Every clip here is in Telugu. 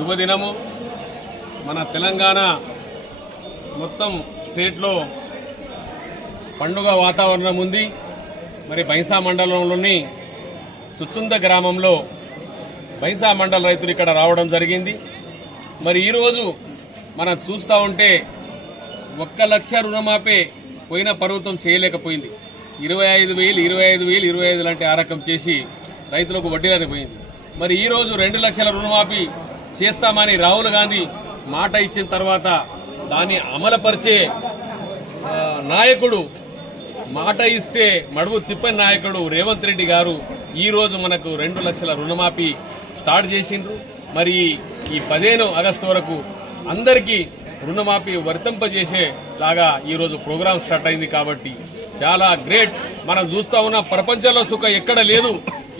శుభదినము. మన తెలంగాణ మొత్తం స్టేట్లో పండుగ వాతావరణం ఉంది. మరి బైంసా మండలంలోని సుచుంద గ్రామంలో బైంసా మండల రైతులు ఇక్కడ రావడం జరిగింది. మరి ఈరోజు మనం చూస్తూ ఉంటే 1 లక్ష రుణమాఫీ పోయిన ప్రభుత్వం చేయలేకపోయింది. 25,000 25,000 25 లాంటి ఆరకం చేసి రైతులకు వడ్డీలని పోయింది. మరి ఈరోజు 2 లక్షల రుణమాఫీ చేస్తామని రాహుల్ గాంధీ మాట ఇచ్చిన తర్వాత దాన్ని అమలుపరిచే నాయకుడు, మాట ఇస్తే మడుగు తిప్పని నాయకుడు రేవంత్ రెడ్డి గారు ఈరోజు మనకు 2 లక్షల రుణమాఫీ స్టార్ట్ చేసిండ్రు. మరి ఈ 15 ఆగస్టు వరకు అందరికీ రుణమాఫీ వర్తింపజేసేలాగా ఈరోజు ప్రోగ్రాం స్టార్ట్ అయింది. కాబట్టి చాలా గ్రేట్. మనం చూస్తా ఉన్న ప్రపంచంలో సుఖ ఎక్కడ లేదు,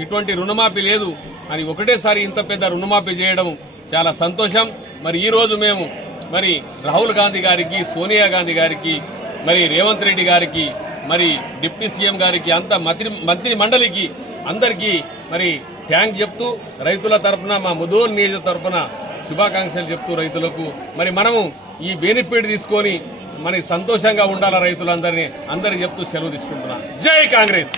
ఇటువంటి రుణమాఫీ లేదు అని ఒకటేసారి ఇంత పెద్ద రుణమాఫీ చేయడం చాలా సంతోషం. మరి ఈరోజు మేము మరి రాహుల్ గాంధీ గారికి, సోనియా గాంధీ గారికి, మరి రేవంత్ రెడ్డి గారికి, మరి డిప్యూటీ సీఎం గారికి, అంత మంత్రి మండలికి అందరికీ మరి థ్యాంక్ చెప్తూ రైతుల తరఫున, మా ముదోల్ నియోజక తరఫున శుభాకాంక్షలు చెప్తూ రైతులకు మరి మనము ఈ బెనిఫిట్ తీసుకొని మరి సంతోషంగా ఉండాల రైతులందరినీ అందరికీ చెప్తూ సెలవు తీసుకుంటున్నాం. జై కాంగ్రెస్.